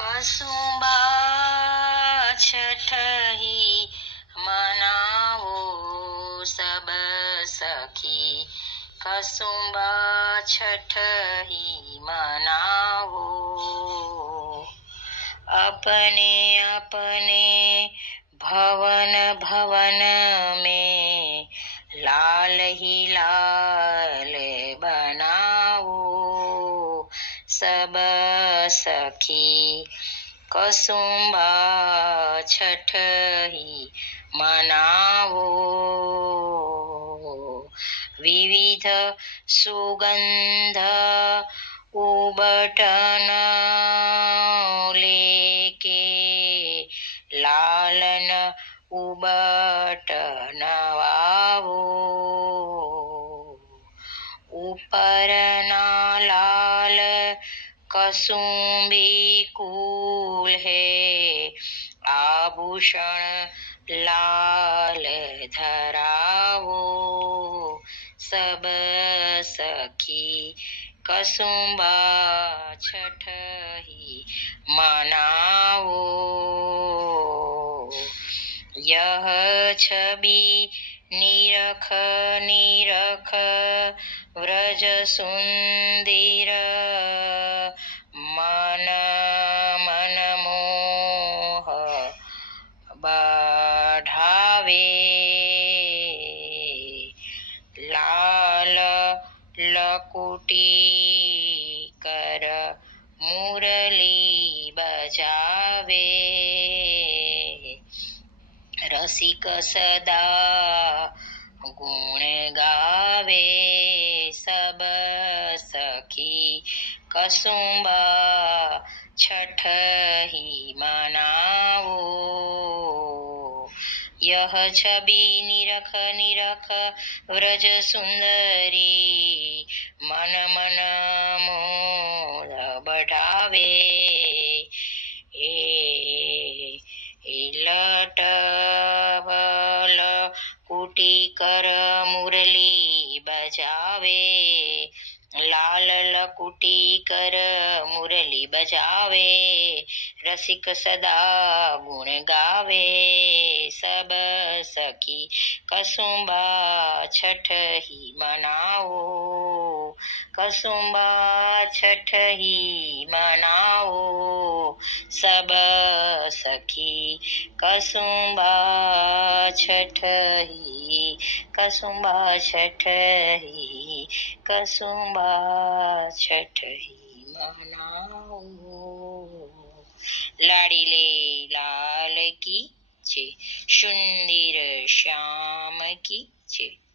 कसुम्बा छठ ही मनाओ सब सखी, कसुम्बा छठ ही मनाओ। अपने अपने भवन भवन में लाल ही लाल बनाओ सब सखी, कसुम्बा छठ ही मनाओ। विविध सुगंध उबटन लेके लालन उबटन वावो। उपरना लाल कसुम्बी कुल है, आभूषण लाल धरावो सब सखी, कसुम्बा छठ ही मनाओ। यह छवि निरख निरख व्रज सुंदर, मन मन मोह बढ़ावे। लाल लकुटी कर मुरली बजावे, रसिक सदा गुण गावे सब सखी, कसुम्बा छठ ही मनाओ। यह छवि निरख निरख व्रज सुंदरी, मन मन मोह बढ़ावे। लटवल कुटी कर मुरली बजावे, लाल लकुटी कर मुरली बजावे, रसिक सदा गुण गावे सब सखी, कसुम्बा छठ ही मनाओ। कसुम्बा छठ ही मनाओ सब सखी, कसुम्बा छठ ही, कसुम्बा छठ ही, कसुम्बा छठ ही मनाओ। लाडीले लाल की છે, સુંદર શ્યામ की છે।